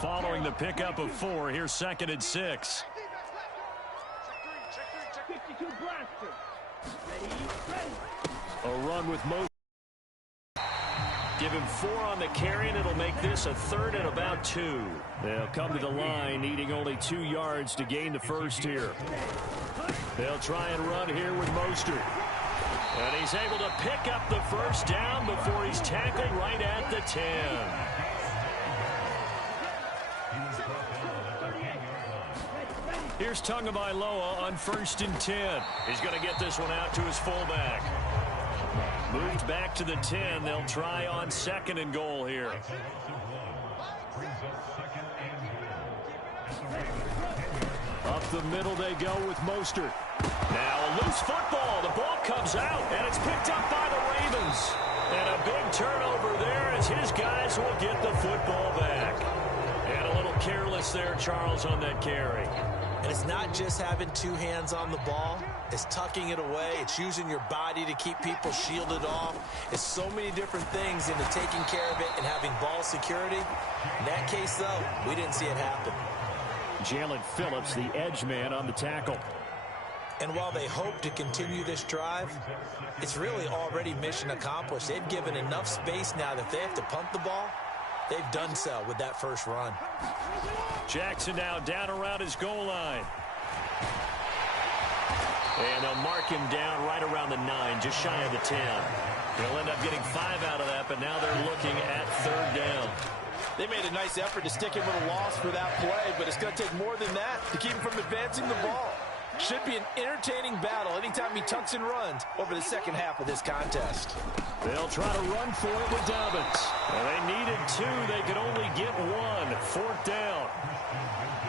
Following the pickup of 4, here's 2nd and 6. A run with Mo. Give him 4 on the carry, and it'll make this a 3rd and about 2. They'll come to the line, needing only 2 yards to gain the first here. They'll try and run here with Mostert. And he's able to pick up the first down before he's tackled right at the 10. Here's Tagovailoa on 1st and 10. He's going to get this one out to his fullback. Moved back to the 10. They'll try on 2nd and goal here. Up the middle they go with Mostert. Now a loose football. The ball comes out, and it's picked up by the Ravens. And a big turnover there as his guys will get the football back. And a little careless there, Charles, on that carry. And it's not just having 2 hands on the ball. It's tucking it away. It's using your body to keep people shielded off. It's so many different things into taking care of it and having ball security. In that case, though, we didn't see it happen. Jalen Phillips, the edge man on the tackle. And while they hope to continue this drive, it's really already mission accomplished. They've given enough space now that if they have to punt the ball, they've done so with that first run. Jackson now down around his goal line. And they'll mark him down right around the 9, just shy of the 10. They'll end up getting 5 out of that, but now they're looking at 3rd down. They made a nice effort to stick him with a loss for that play, but it's going to take more than that to keep him from advancing the ball. Should be an entertaining battle anytime he tucks and runs over the second half of this contest. They'll try to run for it with Dobbins. Well, they needed 2. They could only get 1. 4th down.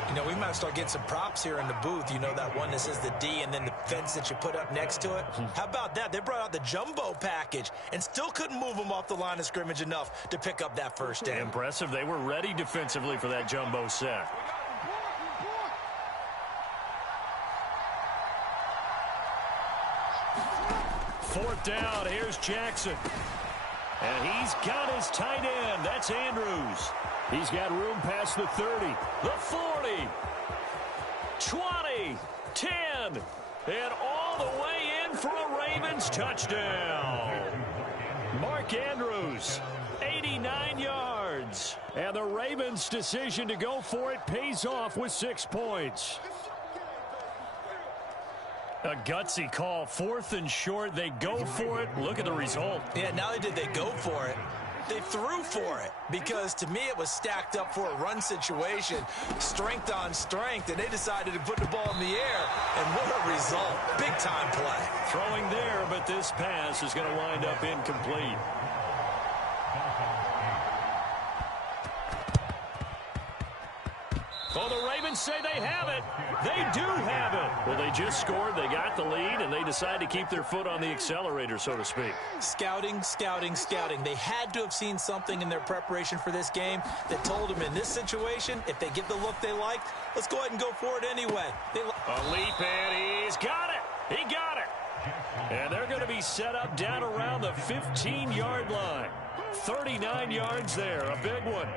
You know, we might start getting some props here in the booth. You know, that one that says the D and then the fence that you put up next to it. How about that? They brought out the jumbo package and still couldn't move them off the line of scrimmage enough to pick up that first down. Impressive. They were ready defensively for that jumbo set. Fourth down, here's Jackson. And he's got his tight end. That's Andrews. He's got room past the 30, the 40, 20, 10, and all the way in for a Ravens touchdown. Mark Andrews, 89 yards. And the Ravens' decision to go for it pays off with 6 points. A gutsy call, 4th and short. They go for it. Look at the result. Yeah, not only did they go for it, they threw for it, because to me it was stacked up for a run situation, strength on strength, and they decided to put the ball in the air, and what a result. Big-time play. Throwing there, but this pass is going to wind up incomplete. Oh, the Ravens say they have it. They do have it. Well, they just scored. They got the lead, and they decide to keep their foot on the accelerator, so to speak. Scouting, scouting, scouting. They had to have seen something in their preparation for this game that told them in this situation, if they get the look they like, let's go ahead and go for it anyway. A leap, and he's got it. He got it. And they're going to be set up down around the 15-yard line. 39 yards there, a big one.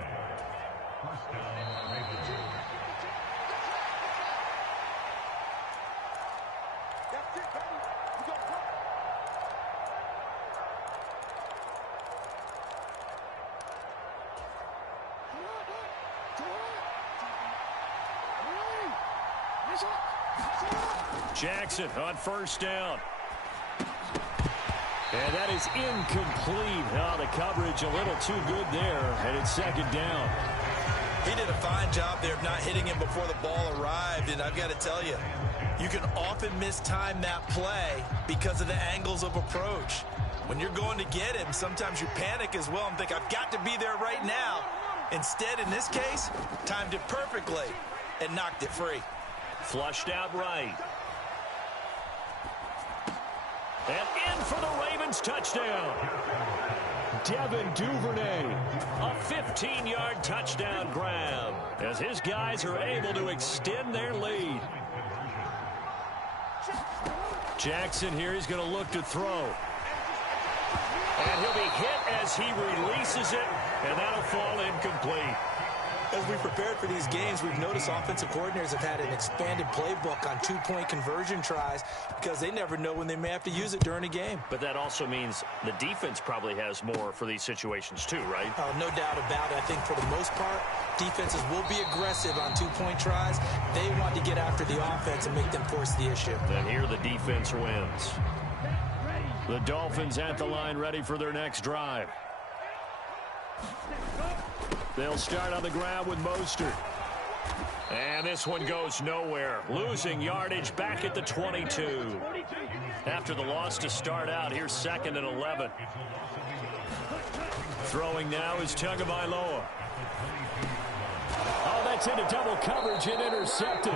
Jackson on first down. And that is incomplete. Oh, the coverage a little too good there, and it's 2nd down. He did a fine job there of not hitting him before the ball arrived, and I've got to tell you, you can often mistime that play because of the angles of approach. When you're going to get him, sometimes you panic as well and think, I've got to be there right now. Instead, in this case, timed it perfectly and knocked it free. Flushed out right. And in for the Ravens touchdown. Devin Duvernay, a 15-yard touchdown grab as his guys are able to extend their lead. Jackson here, he's going to look to throw. And he'll be hit as he releases it, and that'll fall incomplete. As we prepared for these games, we've noticed offensive coordinators have had an expanded playbook on two-point conversion tries because they never know when they may have to use it during a game. But that also means the defense probably has more for these situations too, right? No doubt about it. I think for the most part, defenses will be aggressive on two-point tries. They want to get after the offense and make them force the issue. And here the defense wins. The Dolphins at the line ready for their next drive. They'll start on the ground with Mostert. And this one goes nowhere. Losing yardage back at the 22. After the loss to start out, here's 2nd and 11. Throwing now is Tagovailoa. Oh, that's into double coverage and intercepted.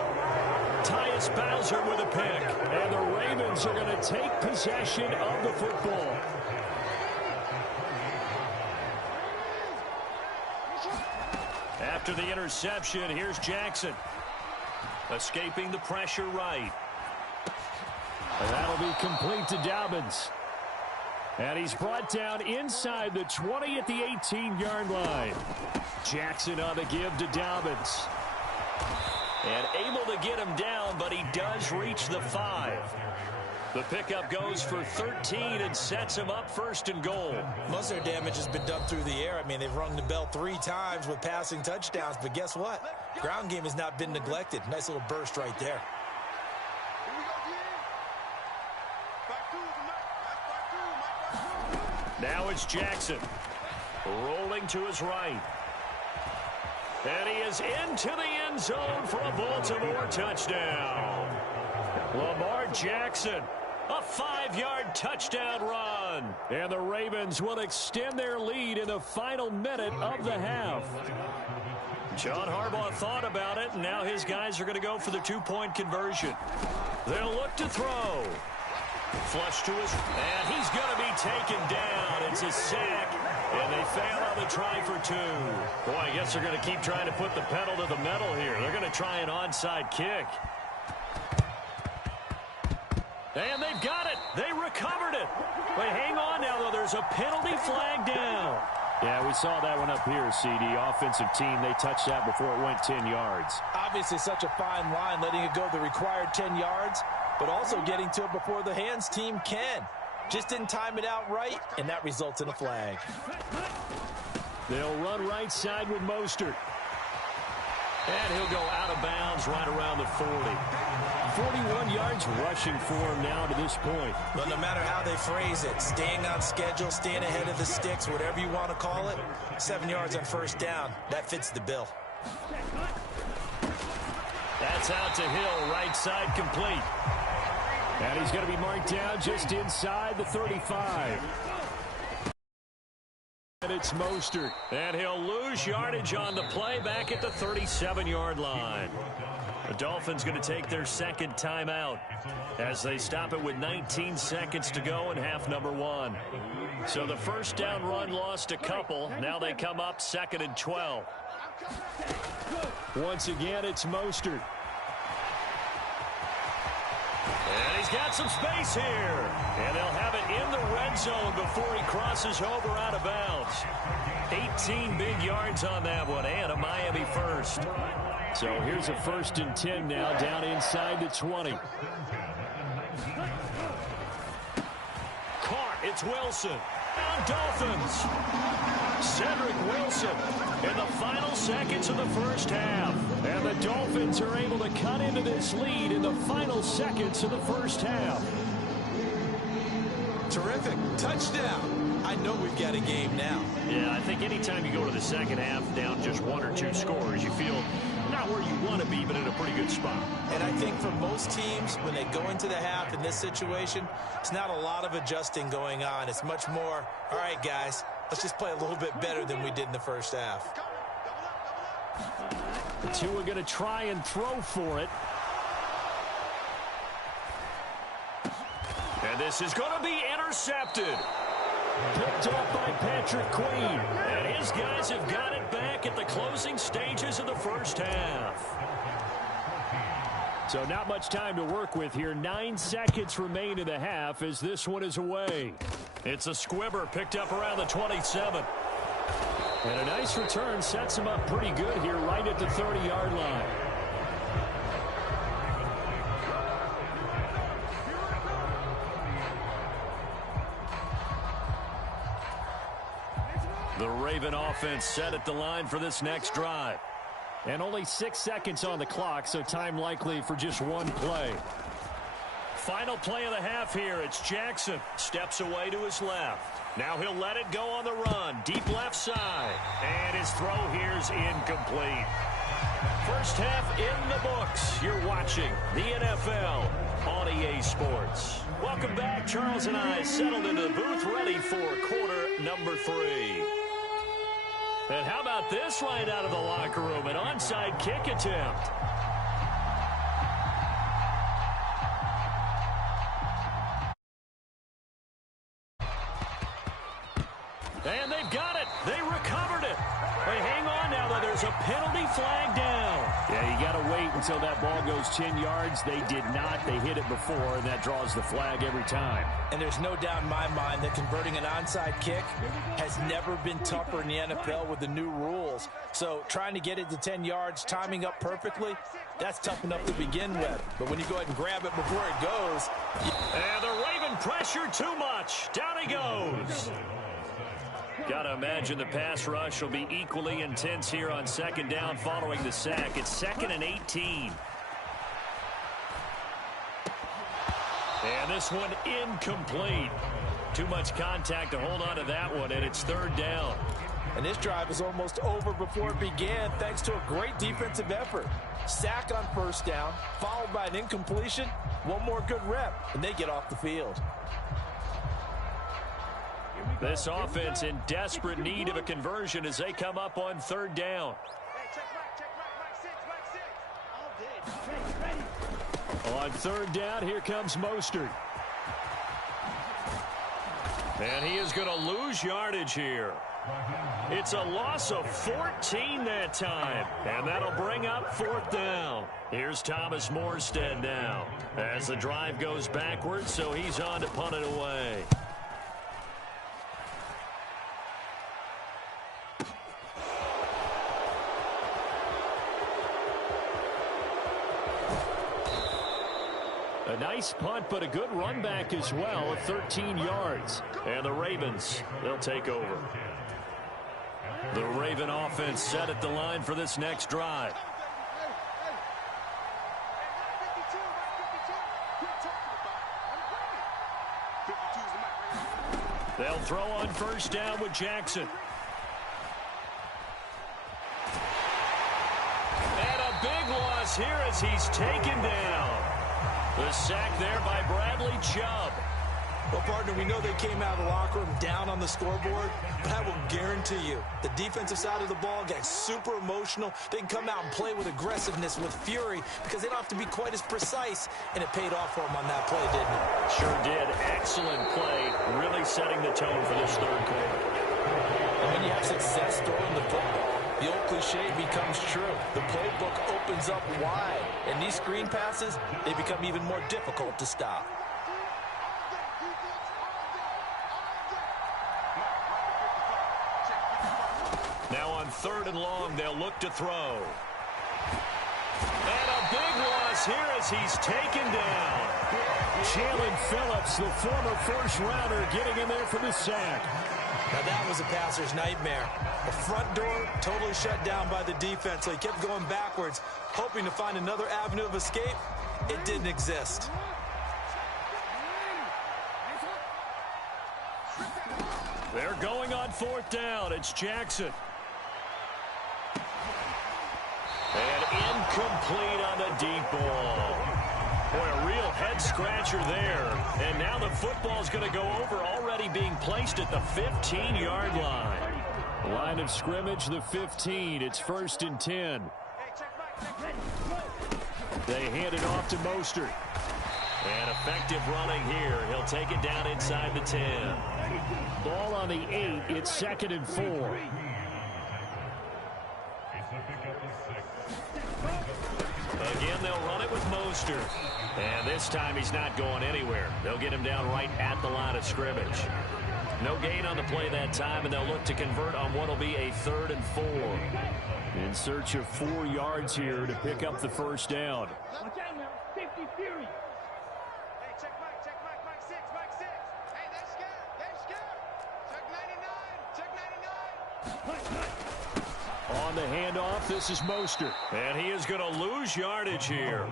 Tyus Bowser with a pick. And the Ravens are going to take possession of the football. After the interception, here's Jackson. Escaping the pressure right. And that'll be complete to Dobbins. And he's brought down inside the 20 at the 18-yard line. Jackson on the give to Dobbins. And able to get him down, but he does reach the 5. The pickup goes for 13 and sets him up 1st and goal. Most of their damage has been done through the air. I mean, they've rung the bell 3 times with passing touchdowns, but guess what? Ground game has not been neglected. Nice little burst right there. Now it's Jackson. Rolling to his right. And he is into the end zone for a Baltimore touchdown. Lamar Jackson. A 5-yard touchdown run. And the Ravens will extend their lead in the final minute of the half. John Harbaugh thought about it, and now his guys are going to go for the 2-point conversion. They'll look to throw. Flush to his, and he's going to be taken down. It's a sack, and they fail on the try for 2. Boy, I guess they're going to keep trying to put the pedal to the metal here. They're going to try an onside kick. And they've got it. They recovered it. But hang on now, though. There's a penalty flag down. Yeah, we saw that one up here, CD. Offensive team, they touched that before it went 10 yards. Obviously such a fine line, letting it go the required 10 yards, but also getting to it before the hands team can. Just didn't time it out right, and that results in a flag. They'll run right side with Mostert. And he'll go out of bounds right around the 40. 41 yards rushing for him now to this point. Well, no matter how they phrase it, staying on schedule, staying ahead of the sticks, whatever you want to call it, 7 yards on 1st down, that fits the bill. That's out to Hill, right side complete. And he's going to be marked down just inside the 35. And it's Mostert. And he'll lose yardage on the play back at the 37-yard line. The Dolphins going to take their 2nd timeout as they stop it with 19 seconds to go in half number 1. So the 1st down run lost a couple. Now they come up 2nd and 12. Once again, it's Mostert. And he's got some space here. And they'll have it in the red zone before he crosses over out of bounds. 18 big yards on that one, and a Miami first. So here's a 1st and 10 now, down inside the 20. Caught, it's Wilson. Down Dolphins. Cedric Wilson in the final seconds of the 1st half. And the Dolphins are able to cut into this lead in the final seconds of the 1st half. Terrific. Touchdown. I know we've got a game now. Yeah, I think anytime you go to the 2nd half down just 1 or 2 scores, you feel not where you want to be, but in a pretty good spot. And I think for most teams, when they go into the half in this situation, it's not a lot of adjusting going on. It's much more, all right, guys, let's just play a little bit better than we did in the 1st half. The two are going to try and throw for it. And this is going to be intercepted. Picked up by Patrick Queen. And his guys have got it back at the closing stages of the 1st half. So not much time to work with here. 9 seconds remain in the half as this one is away. It's a squibber picked up around the 27. And a nice return sets him up pretty good here right at the 30-yard line. The Raven offense set at the line for this next drive. And only 6 seconds on the clock, so time likely for just one play. Final play of the half here. It's Jackson. Steps away to his left. Now he'll let it go on the run. Deep left side. And his throw here's incomplete. First half in the books. You're watching the NFL on EA Sports. Welcome back. Charles and I settled into the booth ready for quarter number 3. And how about this right out of the locker room? An onside kick attempt. And they've got it. They recovered it. They hang on now, though. There's a penalty flag down. Yeah, you got to wait until that ball goes 10 yards. They did not. They hit it before, and that draws the flag every time. And there's no doubt in my mind that converting an onside kick has never been tougher in the NFL with the new rules. So trying to get it to 10 yards, timing up perfectly, that's tough enough to begin with. But when you go ahead and grab it before it goes. And the Raven pressure too much. Down he goes. Got to imagine the pass rush will be equally intense here on second down following the sack. It's 2nd and 18. And this one incomplete. Too much contact to hold on to that one, and it's 3rd down. And this drive is almost over before it began thanks to a great defensive effort. Sack on 1st down, followed by an incompletion. One more good rep, and they get off the field. This offense in desperate need of a conversion as they come up on 3rd down. On 3rd down, here comes Mostert. And he is going to lose yardage here. It's a loss of 14 that time. And that'll bring up 4th down. Here's Thomas Morstead now as the drive goes backwards, so he's on to punt it away. A nice punt, but a good run back as well at 13 yards. And the Ravens, they'll take over. The Raven offense set at the line for this next drive. They'll throw on 1st down with Jackson. And a big loss here as he's taken down. The sack there by Bradley Chubb. Well, partner, we know they came out of the locker room down on the scoreboard, but I will guarantee you the defensive side of the ball got super emotional. They can come out and play with aggressiveness, with fury, because they don't have to be quite as precise, and it paid off for them on that play, didn't it? Sure did. Excellent play, really setting the tone for this 3rd quarter. And when you have success throwing the football, the old cliche becomes true. The playbook opens up wide, and these screen passes, they become even more difficult to stop. Now on 3rd and long, they'll look to throw. And a big loss here as he's taken down. Jalen Phillips, the former 1st-rounder, getting in there for the sack. Now that was a passer's nightmare. The front door totally shut down by the defense, so he kept going backwards, hoping to find another avenue of escape. It didn't exist. They're going on 4th down. It's Jackson. And incomplete on the deep ball. Boy, a real head-scratcher there. And now the football's going to go over, already being placed at the 15-yard line. Line of scrimmage, the 15. It's 1st and 10. They hand it off to Mostert. And effective running here. He'll take it down inside the 10. Ball on the 8. It's 2nd and 4. Again, they'll run it with Mostert. And this time he's not going anywhere. They'll get him down right at the line of scrimmage. No gain on the play that time, and they'll look to convert on what will be a 3rd and 4. In search of 4 yards here to pick up the first down. Watch out now. 50 Fury. Hey, check Mike 6, Mike 6. Hey, they're scared. Check 99. On the handoff, this is Mostert. And he is going to lose yardage here.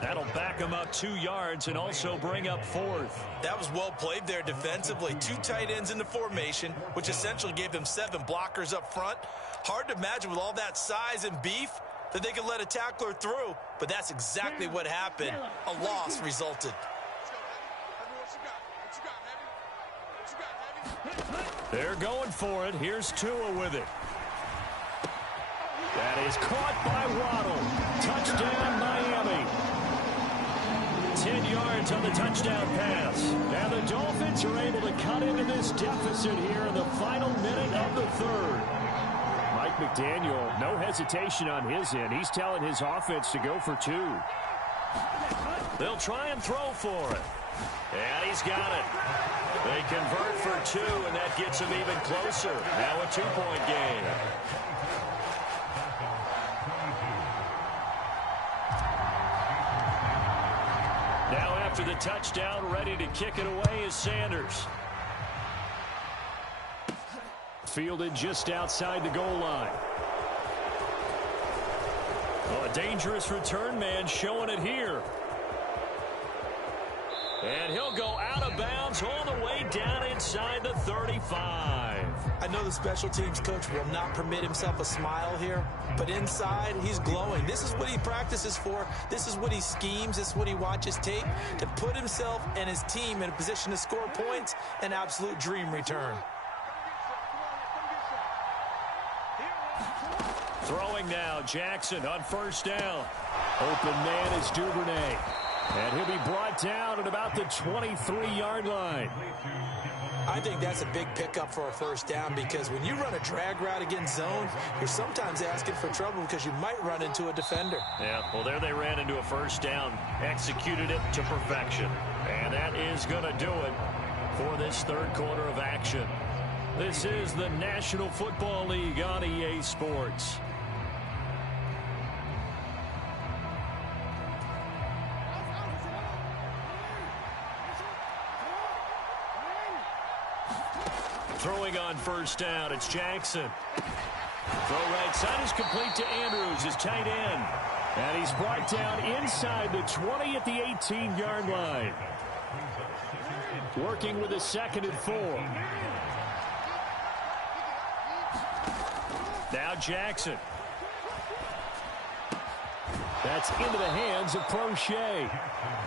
That'll back him up 2 yards and also bring up 4th. That was well played there defensively. 2 tight ends in the formation, which essentially gave them 7 blockers up front. Hard to imagine with all that size and beef that they could let a tackler through, but that's exactly what happened. A loss resulted. They're going for it. Here's Tua with it. That is caught by Waddle. Touchdown, Miami. 10 yards on the touchdown pass. And the Dolphins are able to cut into this deficit here in the final minute of the 3rd. Mike McDaniel, no hesitation on his end. He's telling his offense to go for 2. They'll try and throw for it. And he's got it. They convert for 2, and that gets him even closer. Now a 2-point game. Now after the touchdown, ready to kick it away is Sanders. Fielded just outside the goal line. Oh, a dangerous return man showing it here. And he'll go out of bounds all the way down inside the 35. I know the special teams coach will not permit himself a smile here, but inside, he's glowing. This is what he practices for. This is what he schemes. This is what he watches tape to put himself and his team in a position to score points. An absolute dream return. Throwing now, Jackson on 1st down. Open man is Duvernay. And he'll be brought down at about the 23-yard line. I think that's a big pickup for a 1st down because when you run a drag route against zone, you're sometimes asking for trouble because you might run into a defender. Yeah, well, there they ran into a 1st down, executed it to perfection. And that is going to do it for this 3rd quarter of action. This is the National Football League on EA Sports. Throwing on 1st down, it's Jackson. Throw right side is complete to Andrews, his tight end. And he's brought down inside the 20 at the 18-yard line. Working with a 2nd and 4. Now Jackson. That's into the hands of Prochet.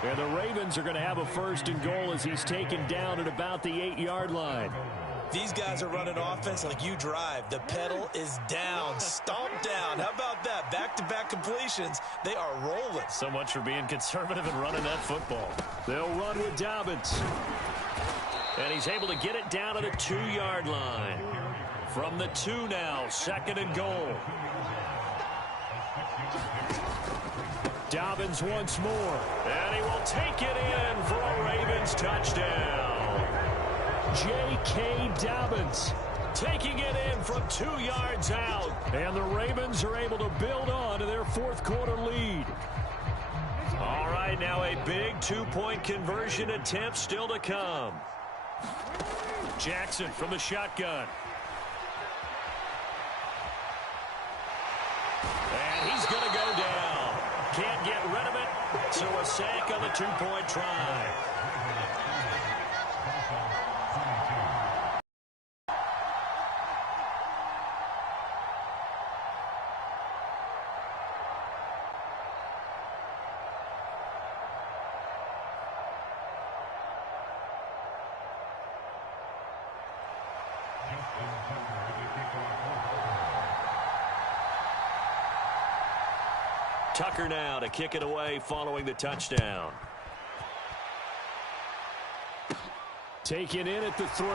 And the Ravens are going to have a 1st and goal as he's taken down at about the 8-yard line. These guys are running offense like you drive. The pedal is down, stomped down. How about that? Back-to-back completions. They are rolling. So much for being conservative and running that football. They'll run with Dobbins. And he's able to get it down to the 2-yard line. From the 2 now, 2nd and goal. Dobbins once more. And he will take it in for a Ravens touchdown. J.K. Dobbins taking it in from 2 yards out. And the Ravens are able to build on to their 4th quarter lead. All right, now a big 2-point conversion attempt still to come. Jackson from the shotgun. And he's going to go down. Can't get rid of it, so a sack on the 2-point try. Tucker now to kick it away following the touchdown. Taken in at the 3.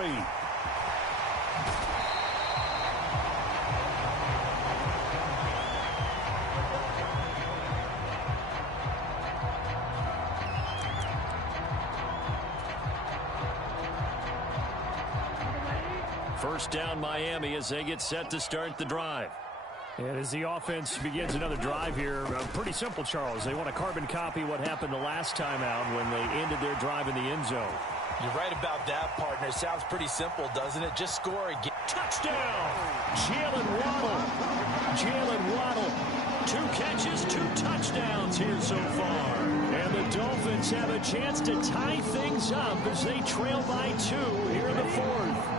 First down Miami as they get set to start the drive. And as the offense begins another drive here, pretty simple, Charles. They want to carbon copy what happened the last time out when they ended their drive in the end zone. You're right about that, partner. Sounds pretty simple, doesn't it? Just score again. Touchdown! Jalen Waddle. Jalen Waddle. 2 catches, 2 touchdowns here so far. And the Dolphins have a chance to tie things up as they trail by 2 here in the 4th.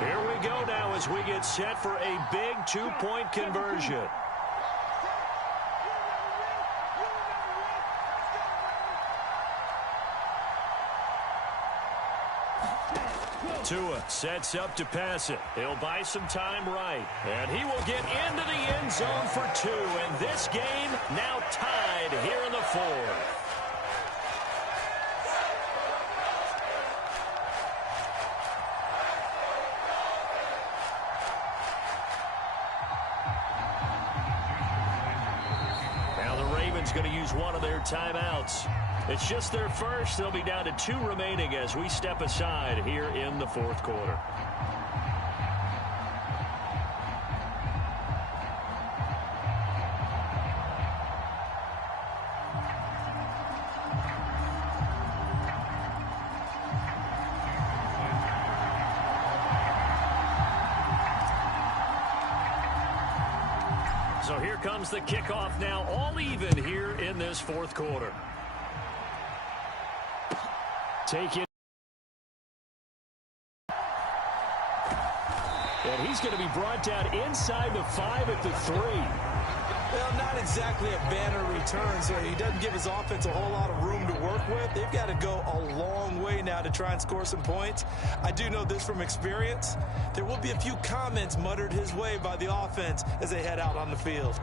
Here we go now as we get set for a big 2-point conversion. Tua sets up to pass it. He'll buy some time right. And he will get into the end zone for 2. And this game now tied here in the 4th. Now the Ravens going to use one of their timeouts. It's just their first. They'll be down to 2 remaining as we step aside here in the 4th quarter. So here comes the kickoff now, all even here in this 4th quarter. Take it. And he's going to be brought down inside the 5 at the 3. Well, not exactly a banner return, so he doesn't give his offense a whole lot of room to work with. They've got to go a long way now to try and score some points. I do know this from experience. There will be a few comments muttered his way by the offense as they head out on the field.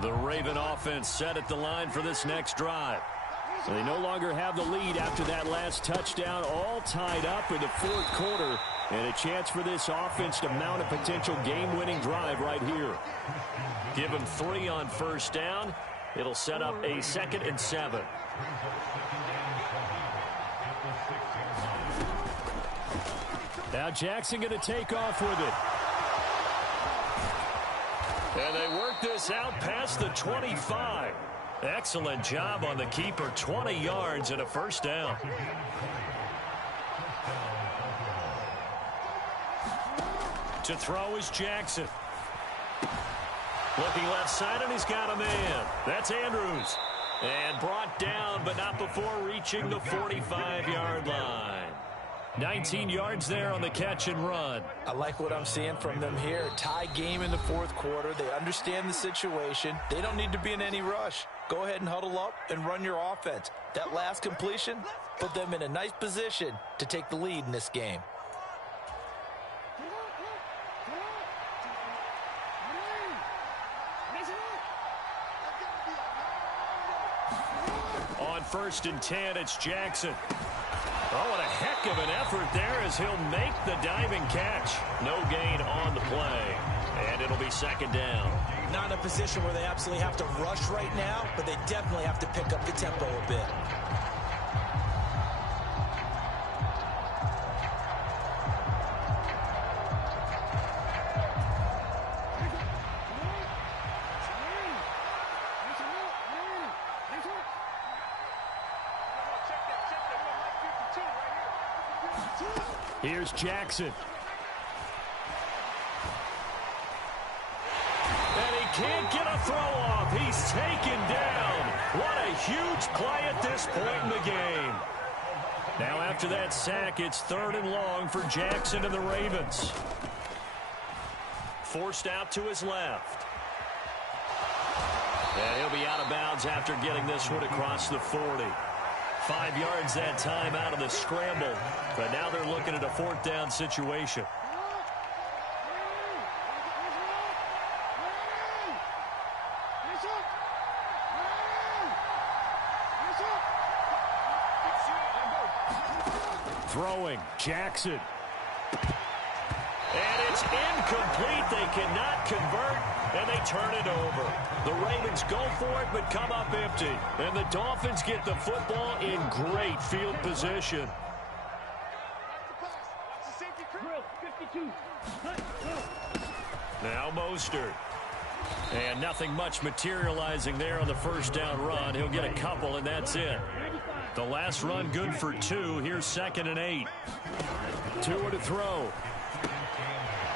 The Raven offense set at the line for this next drive. So they no longer have the lead after that last touchdown, all tied up in the 4th quarter. And a chance for this offense to mount a potential game-winning drive right here. Give them 3 on first down. It'll set up a 2nd and 7. Now Jackson going to take off with it. And they work this out past the 25. Excellent job on the keeper. 20 yards and a first down. To throw is Jackson. Looking left side, and he's got a man. That's Andrews. And brought down, but not before reaching the 45-yard line. 19 yards there on the catch and run. I like what I'm seeing from them here. Tie game in the 4th quarter. They understand the situation. They don't need to be in any rush. Go ahead and huddle up and run your offense. That last completion put them in a nice position to take the lead in this game. On 1st and 10, it's Jackson. Oh, what a heck of an effort there as he'll make the diving catch. No gain on the play. And it'll be 2nd down. Not in a position where they absolutely have to rush right now, but they definitely have to pick up the tempo a bit. Here's Jackson. And he can't get a throw off. He's taken down. What a huge play at this point in the game. Now after that sack, it's 3rd and long for Jackson and the Ravens. Forced out to his left. And he'll be out of bounds after getting this one across the 40. 5 yards that time out of the scramble. But now they're looking at a 4th down situation. Throwing, Jackson. And It's incomplete. They cannot convert, and they turn it over. The Ravens go for it, but come up empty. And the Dolphins get the football in great field position. Drill, 52. Now Mostert. And nothing much materializing there on the first down run. He'll get a couple, and that's it. The last run good for 2. Here's 2nd and 8. Tua to throw.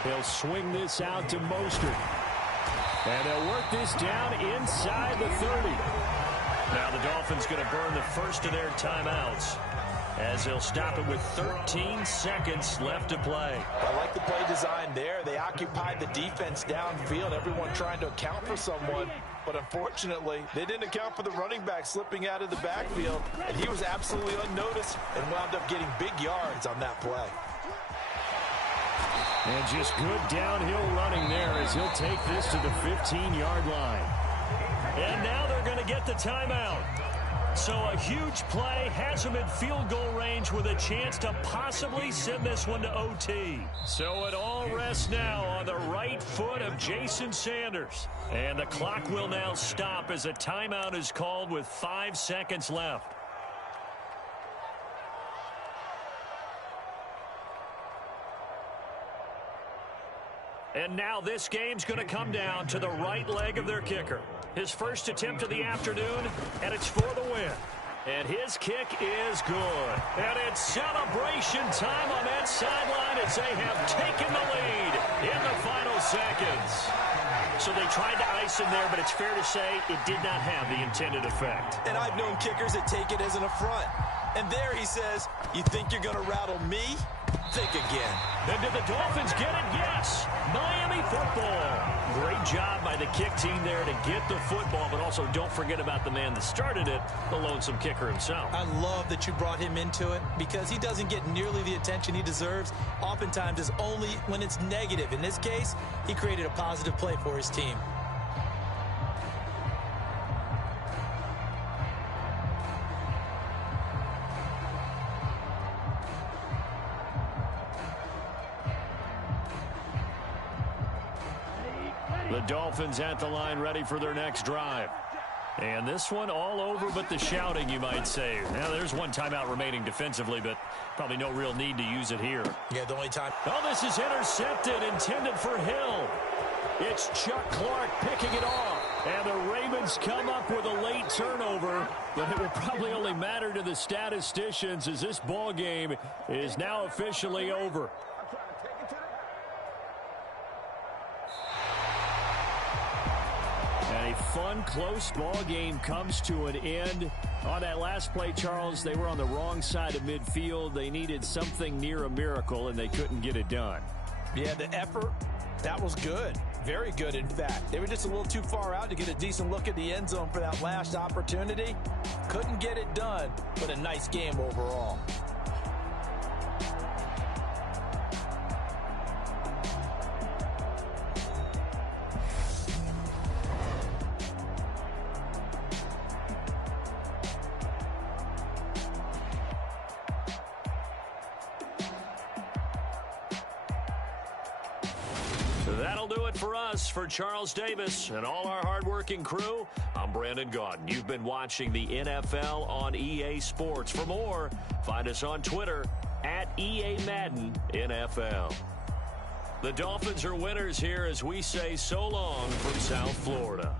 He'll swing this out to Mostert. And they'll work this down inside the 30. Now the Dolphins going to burn the first of their timeouts, as they'll stop it with 13 seconds left to play. I like the play design there. They occupied the defense downfield, everyone trying to account for someone. But unfortunately, they didn't account for the running back slipping out of the backfield, and he was absolutely unnoticed and wound up getting big yards on that play. And just good downhill running there as he'll take this to the 15-yard line. And now they're going to get the timeout. So a huge play has him in field goal range with a chance to possibly send this one to OT. So it all rests now on the right foot of Jason Sanders. And the clock will now stop as a timeout is called with 5 seconds left. And now this game's going to come down to the right leg of their kicker. His first attempt of the afternoon, and it's for the win. And his kick is good. And it's celebration time on that sideline as they have taken the lead in the final seconds. So they tried to ice him there, but it's fair to say it did not have the intended effect. And I've known kickers that take it as an affront. And there he says, you think you're going to rattle me? Think again. And did the Dolphins get it? Yes. Miami football. Great job by the kick team there to get the football, but also don't forget about the man that started it, the lonesome kicker himself. I love that you brought him into it because he doesn't get nearly the attention he deserves. Oftentimes it's only when it's negative. In this case, he created a positive play for his team. The Dolphins at the line ready for their next drive. And this one all over but the shouting, you might say. Now, there's one timeout remaining defensively, but probably no real need to use it here. Yeah, the only time. Oh, this is intercepted, intended for Hill. It's Chuck Clark picking it off. And the Ravens come up with a late turnover, but it will probably only matter to the statisticians as this ball game is now officially over. And a fun, close ball game comes to an end. On that last play, Charles, they were on the wrong side of midfield. They needed something near a miracle, and they couldn't get it done. Yeah, the effort, that was good. Very good, in fact. They were just a little too far out to get a decent look at the end zone for that last opportunity. Couldn't get it done, but a nice game overall. That'll do it for us. For Charles Davis and all our hardworking crew, I'm Brandon Gaudin. You've been watching the NFL on EA Sports. For more, find us on Twitter at EA Madden NFL. The Dolphins are winners here as we say so long from South Florida.